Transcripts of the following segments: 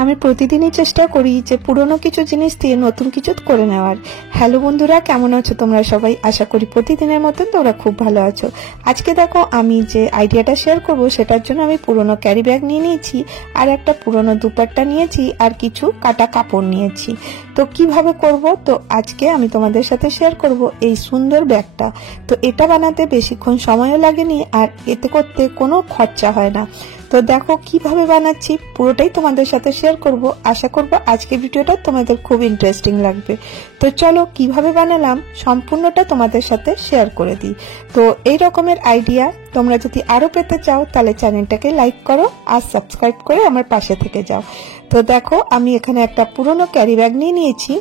আমি প্রতিদিনই চেষ্টা করি যে পুরনো কিছু জিনিস দিয়ে নতুন কিছু করে নেওয়ার। হ্যালো বন্ধুরা, কেমন আছো তোমরা সবাই? আশা করি প্রতিদিনের মতন তোমরা খুব ভালো আছো। আজকে দেখো আমি যে আইডিয়াটা শেয়ার করব সেটার জন্য আমি পুরনো ক্যারি ব্যাগ নিয়ে নিয়েছি, আর একটা পুরনো দুপাট্টা নিয়েছি, আর কিছু কাটা কাপড় নিয়েছি। তো কিভাবে করব, তো আজকে আমি তোমাদের সাথে শেয়ার করব এই সুন্দর ব্যাগটা। তো এটা বানাতে বেশিক্ষণ সময়ও লাগেনি, আর এতে করতে কোনো খরচা হয় না। তো দেখো কিভাবে বানাচ্ছি পুরোটাই তোমাদের সাথে শেয়ার করব। আশা করব আজকের ভিডিওটা তোমাদের খুব ইন্টারেস্টিং লাগবে। তো চলো কিভাবে বানালাম সম্পূর্ণটা তোমাদের সাথে শেয়ার করে দিই। তো এই রকমের আইডিয়া তোমরা যদি আরো পেতে চাও তাহলে চ্যানেলটাকে লাইক করো আর সাবস্ক্রাইব করে আমার পাশে থেকে যাও। তো দেখো আমি এখানে একটা পুরনো ক্যারি ব্যাগ নিয়ে নিয়েছি,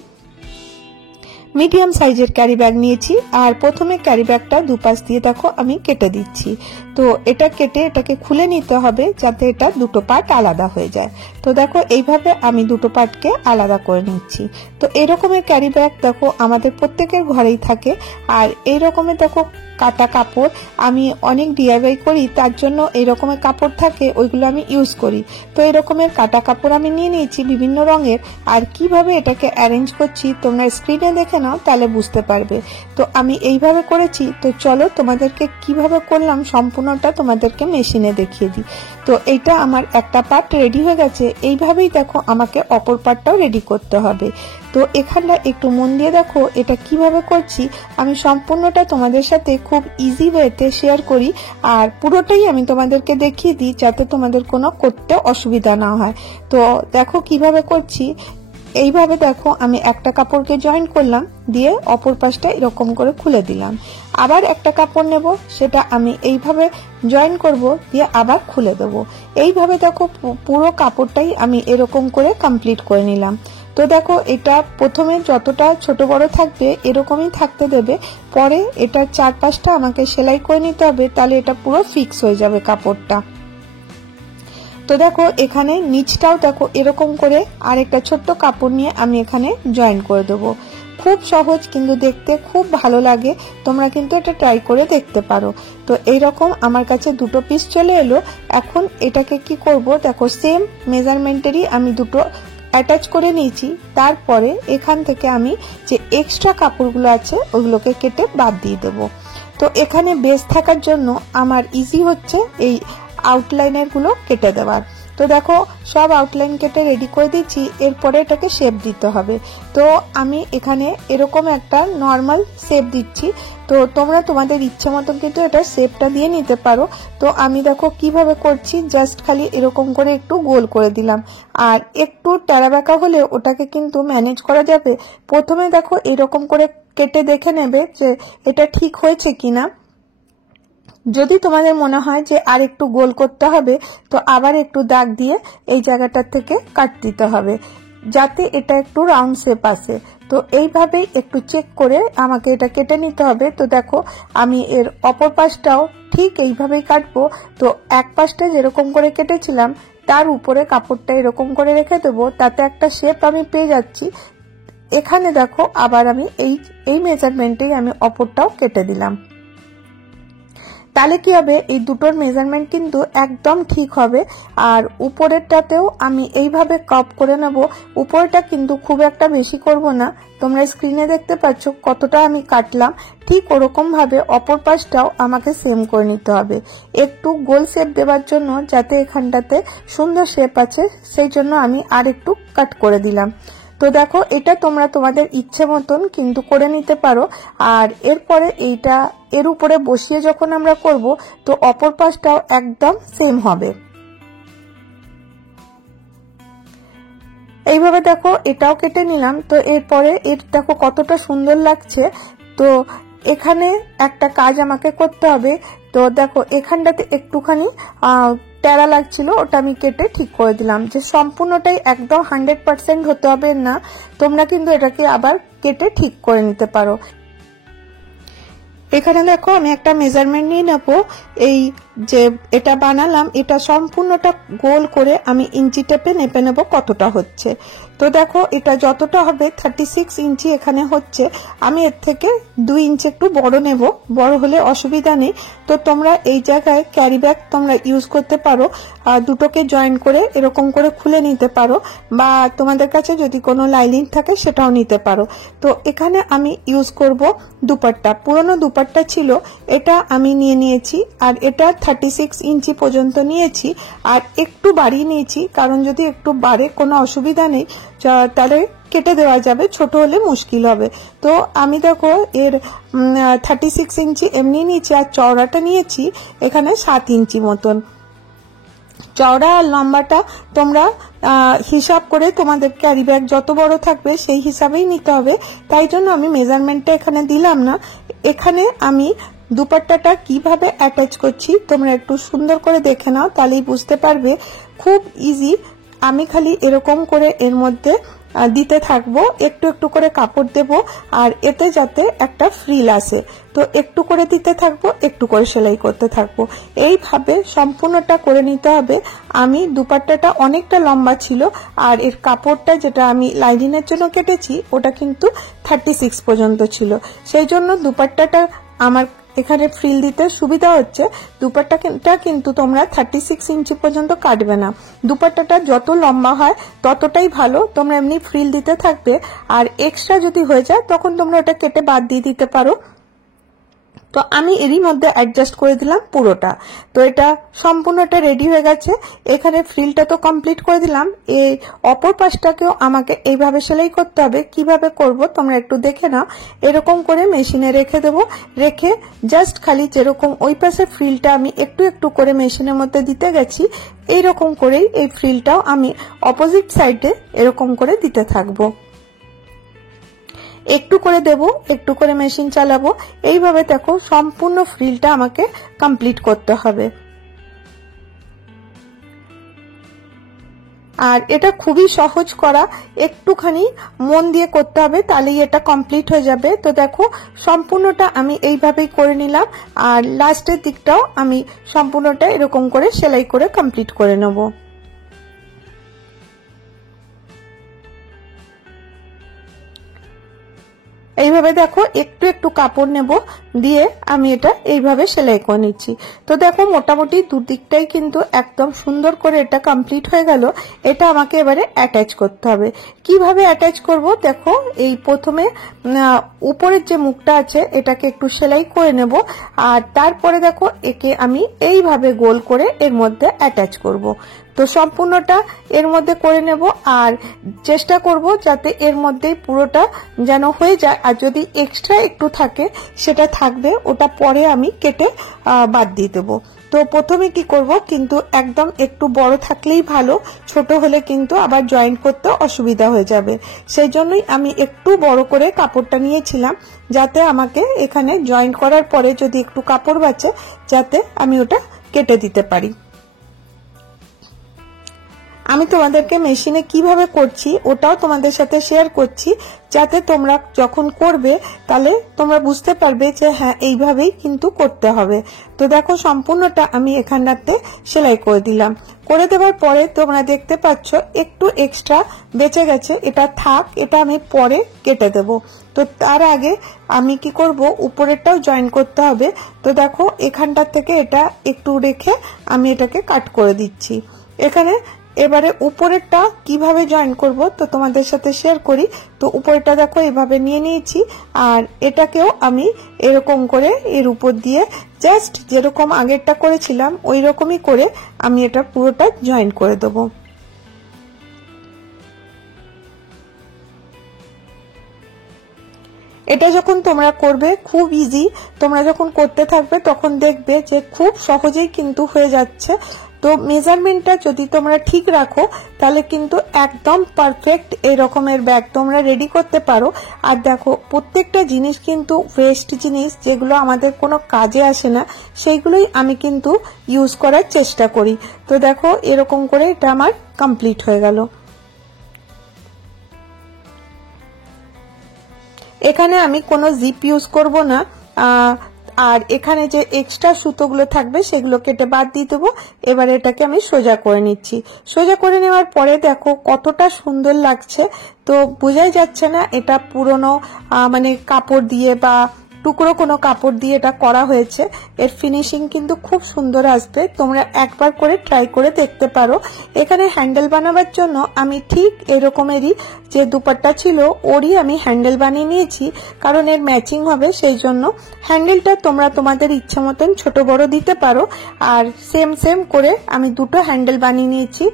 মিডিয়াম সাইজের ক্যারি ব্যাগ নিয়েছি। আর প্রথমে ক্যারি ব্যাগটা দুপাশ দিয়ে দেখো আমি কেটে দিচ্ছি। তো এটা কেটে এটাকে খুলে নিতে হবে যাতে এটা দুটো পার্ট আলাদা হয়ে যায়। তো দেখো এইভাবে আমি দুটো পার্টকে আলাদা করে নিচ্ছি। তো এরকমের ক্যারি ব্যাগ দেখো আমাদের প্রত্যেকের ঘরেই থাকে। আর এই রকমের দেখো কাটা কাপড় আমি অনেক ডিআইওয়াই করি, তার জন্য এই রকমের কাপড় থাকে, ওইগুলো আমি ইউজ করি। তো এই রকমের কাটা কাপড় আমি নিয়ে নিয়েছি বিভিন্ন রঙের। আর কিভাবে এটাকে অ্যারেঞ্জ করছি তোমরা স্ক্রিনে দেখে নাও, তাহলে বুঝতে পারবে। তো আমি এইভাবে করেছি। তো চলো তোমাদেরকে কিভাবে করলাম সম্পূর্ণটা তোমাদেরকে মেশিনে দেখিয়ে দিই। তো এইটা আমার একটা পার্ট রেডি হয়ে গেছে। এইভাবেই দেখো আমাকে অপর পার্টটাও রেডি করতে হবে। তো এখানটা একটু মন দিয়ে দেখো এটা কিভাবে করছি। আমি সম্পূর্ণটা তোমাদের সাথে খুব ইজি ওয়েতে শেয়ার করি, আর পুরোটাই আমি তোমাদেরকে দেখিয়ে দিই যাতে তোমাদের কোনো করতে অসুবিধা না হয়। তো দেখো কিভাবে করছি। এইভাবে দেখো আমি একটা কাপড়কে জয়েন করলাম, দিয়ে অপর পাশটা এরকম করে খুলে দিলাম। আবার একটা কাপড় নেব, সেটা আমি এইভাবে জয়েন করব, দিয়ে আবার খুলে দেব। এইভাবে দেখো পুরো কাপড়টাই আমি এরকম করে কমপ্লিট করে নিলাম। তো দেখো এটা প্রথমে যতটা ছোট বড় থাকবে এরকমই থাকতে দেবে, পরে এটার চারপাশটা আমাকে সেলাই করে নিতে হবে, তাহলে এটা পুরো ফিক্স হয়ে যাবে কাপড়টা। তো দেখো এখানে নিচটাও দেখো এরকম করে আরেকটা ছোট্ট কাপড় নিয়ে আমি এখানে জয়েন করে দেবো। খুব সহজ, কিন্তু দেখতে খুব ভালো লাগে। তোমরা কিন্তু এটা ট্রাই করে দেখতে পারো। তো এইরকম আমার কাছে দুটো পিস চলে এলো। এখন এটাকে কি করব, দেখো সেম মেজারমেন্টেরই আমি দুটো অ্যাটাচ করে নিয়েছি। তারপরে এখান থেকে আমি যে এক্সট্রা কাপড়গুলো আছে ওগুলোকে কেটে বাদ দিয়ে দেবো। তো এখানে বেস থাকার জন্য আমার ইজি হচ্ছে এই আউটলাইনার গুলো কেটে দেওয়ার। তো দেখো সব আউটলাইন কেটে রেডি করে দিচ্ছি। এরপরে এটাকে শেপ দিতে হবে। তো আমি এখানে এরকম একটা নর্মাল শেপ দিচ্ছি। তো তোমরা তোমাদের ইচ্ছে মতন কিন্তু এটা শেপটা দিয়ে নিতে পারো। তো আমি দেখো কিভাবে করছি, জাস্ট খালি এরকম করে একটু গোল করে দিলাম। আর একটু টেরা বেঁকা হলে ওটাকে কিন্তু ম্যানেজ করা যাবে। প্রথমে দেখো এরকম করে কেটে দেখে নেবে যে এটা ঠিক হয়েছে কিনা। যদি তোমাদের মনে হয় যে আর একটু গোল করতে হবে, তো আবার একটু দাগ দিয়ে এই জায়গাটার থেকে কাট দিতে হবে যাতে এটা একটু রাউন্ড শেপ আসে। তো এইভাবেই একটু চেক করে আমাকে এটা কেটে নিতে হবে। তো দেখো আমি এর অপর পাশটাও ঠিক এইভাবেই কাটবো। তো এক পাশটা যেরকম করে কেটেছিলাম তার উপরে কাপড়টা এরকম করে রেখে দেবো, তাতে একটা শেপ আমি পেয়ে যাচ্ছি। এখানে দেখো আবার আমি এই মেজারমেন্টেই আমি অপরটাও কেটে দিলাম। তাহলে কি হবে, এই দুটোর মেজারমেন্ট কিন্তু একদম ঠিক হবে। আর উপরেরটাতেও আমি এইভাবে কাপ করে নেব। উপরেরটা কিন্তু খুব একটা বেশি করব না, তোমরা স্ক্রিনে দেখতে পাচ্ছ কতটা আমি কাটলাম। ঠিক ওরকম ভাবে অপর পাশটাও আমাকে সেম করে নিতে হবে, একটু গোল শেপ দেওয়ার জন্য, যাতে এখানটাতে সুন্দর শেপ আছে, সেই জন্য আমি আর একটু কাট করে দিলাম। তো দেখো এটা তোমরা তোমাদের ইচ্ছে মতন কিন্তু করে নিতে পারো। আর এরপরে এইটা এর উপরে বসিয়ে যখন আমরা করব, তো অপর পাশটাও একদম সেম হবে। এইভাবে দেখো এটাও কেটে নিলাম। তো এরপরে এর দেখো কতটা সুন্দর লাগছে। তো এখানে একটা কাজ আমাকে করতে হবে। তো দেখো এখানটাতে একটুখানি টেরা লাগছিল, ওটা আমি কেটে ঠিক করে দিলাম। যে সম্পূর্ণটাই একদম 100% হতে হবে না, তোমরা কিন্তু এটাকে আবার কেটে ঠিক করে নিতে পারো। এখানে দেখো আমি একটা মেজারমেন্ট নিয়ে নেবো। এই যে এটা বানালাম এটা সম্পূর্ণটা গোল করে আমি ইঞ্চি টেপে নেপে নেব কতটা হচ্ছে। তো দেখো এটা যতটা হবে 36 ইঞ্চি এখানে হচ্ছে, আমি এর থেকে 2 ইঞ্চি একটু বড় নেব, বড় হলে অসুবিধা নেই। তো তোমরা এই জায়গায় ক্যারি ব্যাগ তোমরা ইউজ করতে পারো, দুটোকে জয়েন করে এরকম করে খুলে নিতে পারো, বা তোমাদের কাছে যদি কোনো লাইনিং থাকে সেটাও নিতে পারো। তো এখানে আমি ইউজ করব দুপাট্টা, পুরনো দুপাট্টা ছিল এটা আমি নিয়ে নিয়েছি, আর এটা 36 ইঞ্চি পর্যন্ত নিয়েছি, আর একটু বাড়িয়ে নিয়েছি, কারণ যদি একটু বাড়ে কোনো অসুবিধা নেই, তাহলে কেটে দেওয়া যাবে, ছোট হলে মুশকিল হবে। তো আমি দেখো এর 36 ইঞ্চি এমনি নিয়েছি, আর চওড়াটা নিয়েছি এখানে 7 ইঞ্চি মতন। চওড়া আর লম্বাটা তোমরা হিসাব করে তোমাদের ক্যারি ব্যাগ যত বড় থাকবে সেই হিসাবেই নিতে হবে, তাই জন্য আমি মেজারমেন্টটা এখানে দিলাম না। এখানে আমি দুপাট্টাটা কিভাবে অ্যাটাচ করছি তোমরা একটু সুন্দর করে দেখে নাও, তাহলেই বুঝতে পারবে। খুব ইজি, আমি খালি এরকম করে এর মধ্যে দিতে থাকবো, একটু একটু করে কাপড় দেব, আর এতে যাতে একটা ফ্রিল আসে, তো একটু করে দিতে থাকবো, একটু করে সেলাই করতে থাকবো, এইভাবে সম্পূর্ণটা করে নিতে হবে। আমি দুপাট্টাটা অনেকটা লম্বা ছিল, আর এর কাপড়টা যেটা আমি লাইনিংয়ের জন্য কেটেছি ওটা কিন্তু 36 পর্যন্ত ছিল, সেই জন্য দুপাট্টাটা আমার এখানে ফ্রিল দিতে সুবিধা হচ্ছে। দুপাট্টাটা কিন্তু তোমরা 36 ইঞ্চি পর্যন্ত কাটবে না, দুপাট্টাটা যত লম্বা হয় ততটাই ভালো, তোমরা এমনি ফ্রিল দিতে থাকবে, আর এক্সট্রা যদি হয়ে যায় তখন তোমরা ওটা কেটে বাদ দিয়ে দিতে পারো। তো আমি এরই মধ্যে অ্যাডজাস্ট করে দিলাম পুরোটা। তো এটা সম্পূর্ণটা রেডি হয়ে গেছে, এখানে ফ্রিলটা তো কমপ্লিট করে দিলাম, এই অপর পাশটাকেও আমাকে এইভাবে সেলাই করতে হবে। কিভাবে করব তোমরা একটু দেখে নাও। এরকম করে মেশিনে রেখে দেব, রেখে জাস্ট খালি যেরকম ওই পাশে ফ্রিলটা আমি একটু একটু করে মেশিনের মধ্যে দিতে গেছি, এইরকম করেই এই ফ্রিলটাও আমি অপোজিট সাইডে এরকম করে দিতে থাকবো। একটু করে দেব, একটু করে মেশিন চালাবো, এইভাবে দেখো সম্পূর্ণ ফ্রিলটা আমাকে কমপ্লিট করতে হবে। আর এটা খুবই সহজ করা, একটুখানি মন দিয়ে করতে হবে, তাহলেই এটা কমপ্লিট হয়ে যাবে। তো দেখো সম্পূর্ণটা আমি এইভাবেই করে নিলাম, আর লাস্টের দিকটাও আমি সম্পূর্ণটা এরকম করে সেলাই করে কমপ্লিট করে নেব। এইভাবে দেখো একটু একটু কাপড় নেব, দিয়ে আমি এটা এইভাবে সেলাই করে নিচ্ছি। তো দেখো মোটামুটি দুদিকটাই কিন্তু একদম সুন্দর করে এটা কমপ্লিট হয়ে গেল। এটা আমাকে এবারে অ্যাটাচ করতে হবে। কিভাবে অ্যাটাচ করব দেখো, এই প্রথমে উপরের যে মুখটা আছে এটাকে একটু সেলাই করে নেব, আর তারপরে দেখো একে আমি এইভাবে গোল করে এর মধ্যে অ্যাটাচ করব। তো সম্পূর্ণটা এর মধ্যে করে নেব, আর চেষ্টা করব যাতে এর মধ্যেই পুরোটা যেন হয়ে যায়, আর যদি এক্সট্রা একটু থাকে সেটা থাকবে, ওটা পরে আমি কেটে বাদ দিয়ে দেবো। তো প্রথমে কি করব, কিন্তু একদম একটু বড় থাকলেই ভালো, ছোট হলে কিন্তু আবার জয়েন্ট করতে অসুবিধা হয়ে যাবে, সেই জন্যই আমি একটু বড় করে কাপড়টা নিয়েছিলাম, যাতে আমাকে এখানে জয়েন্ট করার পরে যদি একটু কাপড় বাঁচে যাতে আমি ওটা কেটে দিতে পারি। আমি তোমাদেরকে মেশিনে কিভাবে করছি ওটাও তোমাদের সাথে শেয়ার করছি, যাতে তোমরা যখন করবে তাহলে তোমরা বুঝতে পারবে যে হ্যাঁ এইভাবেই কিন্তু করতে হবে। তো দেখো সম্পূর্ণটা আমি এখানটাতে সেলাই করে দিলাম, করে দেওয়ার পরে তোমরা দেখতে পাচ্ছ একটু এক্সট্রা বেঁচে গেছে, এটা থাক, এটা আমি পরে কেটে দেব। তো তার আগে আমি কি করব, উপরেরটাও জয়েন করতে হবে। তো দেখো এখানটার থেকে এটা একটু রেখে আমি এটাকে কাট করে দিচ্ছি। এখানে এবারে উপরেরটা কিভাবে জয়েন করব তো তোমাদের সাথে শেয়ার করি। তো উপরেরটা দেখো এভাবে নিয়ে নিয়েছি, আর এটাকেও আমি এরকম করে এর উপর দিয়ে জাস্ট যেরকম আগেরটা করেছিলাম ওই রকমই করে আমি এটা পুরোটা জয়েন করে দেবো। এটা যখন তোমরা করবে খুব ইজি, তোমরা যখন করতে থাকবে তখন দেখবে যে খুব সহজেই কিন্তু হয়ে যাচ্ছে। তো মেজারমেন্টটা যদি তোমরা ঠিক রাখো তাহলে কিন্তু একদম পারফেক্ট এই রকমের ব্যাগ তোমরা রেডি করতে পারো। আর দেখো প্রত্যেকটা জিনিস কিন্তু ওয়েস্ট জিনিস, যেগুলো আমাদের কোনো কাজে আসে না, সেইগুলোই আমি কিন্তু ইউজ করার চেষ্টা করি। তো দেখো এরকম করে এটা আমার কমপ্লিট হয়ে গেল। এখানে আমি কোনো জিপ ইউজ করব না, আর এখানে যে এক্সট্রা সুতোগুলো থাকবে সেগুলো কেটে বাদ দিয়ে দেবো। এবার এটাকে আমি সোজা করে নিচ্ছি। সোজা করে নেওয়ার পরে দেখো কতটা সুন্দর লাগছে। তো বোঝাই যাচ্ছে না এটা পুরনো মানে কাপড় দিয়ে বা টুকরো কোনো কাপড় দিয়ে এটা করা হয়েছে। এর ফিনিশিং কিন্তু খুব সুন্দর আসবে, তোমরা একবার করে ট্রাই করে দেখতে পারো। এখানে হ্যান্ডেল বানাবার জন্য আমি ঠিক এরকমেরই যে দুপাট্টা ছিল ওরই আমি হ্যান্ডেল বানিয়ে নিয়েছি, কারণ এর ম্যাচিং হবে। সেই জন্য হ্যান্ডেলটা তোমরা তোমাদের ইচ্ছা মতন ছোট বড় দিতে পারো। আর সেম সেম করে আমি দুটো হ্যান্ডেল বানিয়ে নিয়েছি।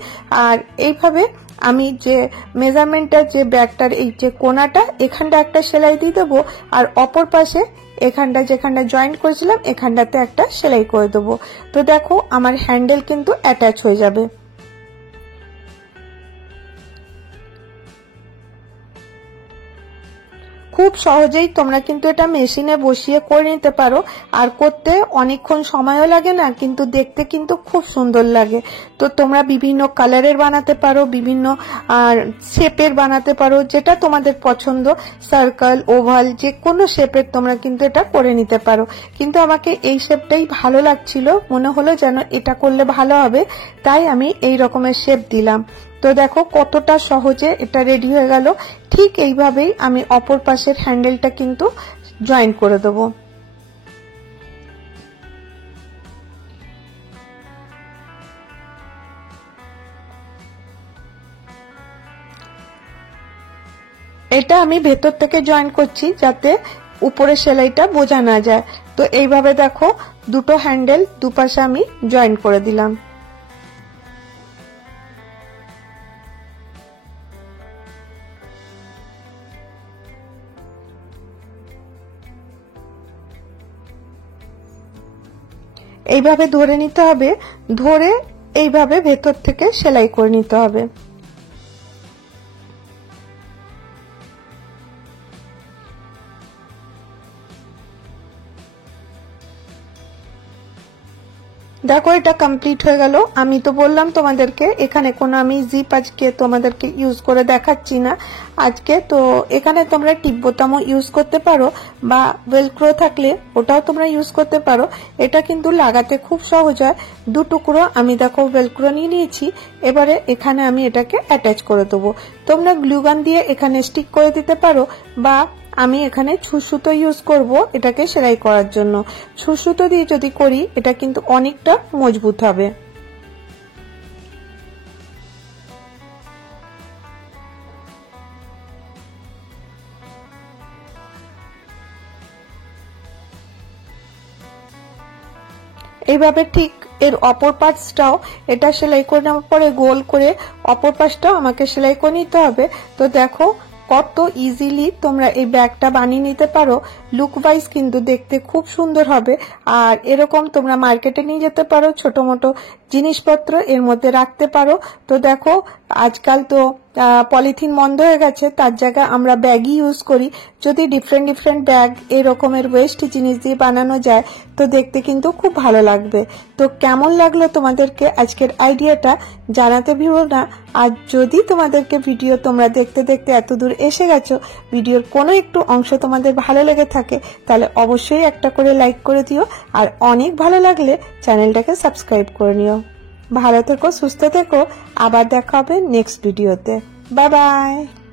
আর এইভাবে আমি যে মেজারমেন্টটা যে ব্যাগটার এই যে কোনাটা এখানটা একটা সেলাই দিয়ে দেবো, আর অপর পাশে এখানটা যেখানটা জয়েন্ট করেছিলাম এখানটাতে একটা সেলাই করে দেবো। তো দেখো আমার হ্যান্ডেল কিন্তু অ্যাটাচ হয়ে যাবে। খুব সহজেই তোমরা কিন্তু এটা মেশিনে বসিয়ে করে নিতে পারো। আর করতে অনেকক্ষণ সময়ও লাগে না, কিন্তু দেখতে কিন্তু খুব সুন্দর লাগে। তো তোমরা বিভিন্ন কালারের বানাতে পারো, বিভিন্ন শেপের বানাতে পারো, যেটা তোমাদের পছন্দ, সার্কেল, ওভাল, যে কোনো শেপের তোমরা কিন্তু এটা করে নিতে পারো। কিন্তু আমাকে এই শেপটাই ভালো লাগছিল, মনে হলো যেন এটা করলে ভালো হবে, তাই আমি এই রকমের শেপ দিলাম। তো দেখো কতটা সহজে এটা রেডি হয়ে গেল। ঠিক এইভাবেই আমি অপর পাশের হ্যান্ডেলটা কিন্তু জয়েন করে দেবো। এটা আমি ভেতর থেকে জয়েন করছি যাতে উপরে সেলাইটা বোঝা না যায়। তো এইভাবে দেখো দুটো হ্যান্ডেল দুপাশে আমি জয়েন করে দিলাম। এইভাবে ধরে নিতে হবে, ধরে এইভাবে ভেতর থেকে সেলাই করে নিতে হবে। দেখো এটা কমপ্লিট হয়ে গেল। আমি তো বললাম তোমাদেরকে এখানে কোনো আমি জিপ আজকে তোমাদেরকে ইউজ করে দেখাচ্ছি না আজকে। তো এখানে তোমরা টিপ বোতামও ইউজ করতে পারো, বা ভেলক্রো থাকলে ওটাও তোমরা ইউজ করতে পারো। এটা কিন্তু লাগাতে খুব সহজ হয়। দু টুকরো আমি দেখো ভেলক্রো নিয়ে নিয়েছি। এবারে এখানে আমি এটাকে অ্যাটাচ করে দেবো। তোমরা গ্লুগান দিয়ে এখানে স্টিক করে দিতে পারো, বা আমি এখানে ছুঁচসুতো ইউজ করব এটাকে সেলাই করার জন্য। ছুঁচসুতো দিয়ে যদি করি এটা কিন্তু অনেকটা মজবুত হবে। এইভাবে ঠিক এর অপর পাশটাও এটা সেলাই করে নেওয়ার পরে গোল করে অপর পাশটাও আমাকে সেলাই করে নিতে হবে। তো দেখো কত ইজিলি তোমরা এই ব্যাগটা বানিয়ে নিতে পারো। লুক ওয়াইজ কিন্তু দেখতে খুব সুন্দর হবে। আর এরকম তোমরা মার্কেটে নিয়ে যেতে পারো, ছোট মোটো জিনিসপত্র এর মধ্যে রাখতে পারো। তো দেখো আজকাল তো পলিথিন বন্ধ হয়ে গেছে, তার জায়গায় আমরা ব্যাগই ইউজ করি। যদি ডিফারেন্ট ডিফারেন্ট ব্যাগ এরকমের ওয়েস্ট জিনিস দিয়ে বানানো যায় তো দেখতে কিন্তু খুব ভালো লাগবে। তো কেমন লাগলো তোমাদেরকে আজকের আইডিয়াটা জানাতে ভুলো না। আর যদি তোমাদেরকে ভিডিও তোমরা দেখতে দেখতে এত দূর এসে গেছো, ভিডিওর কোনো একটু অংশ তোমাদের ভালো লেগে থাকে, তাহলে অবশ্যই একটা করে লাইক করে দিও। আর অনেক ভালো লাগলে চ্যানেলটাকে সাবস্ক্রাইব করে নিও। ভালো থেকো, সুস্থ থেকো, আবার দেখা হবে নেক্সট ভিডিওতে। Bye bye.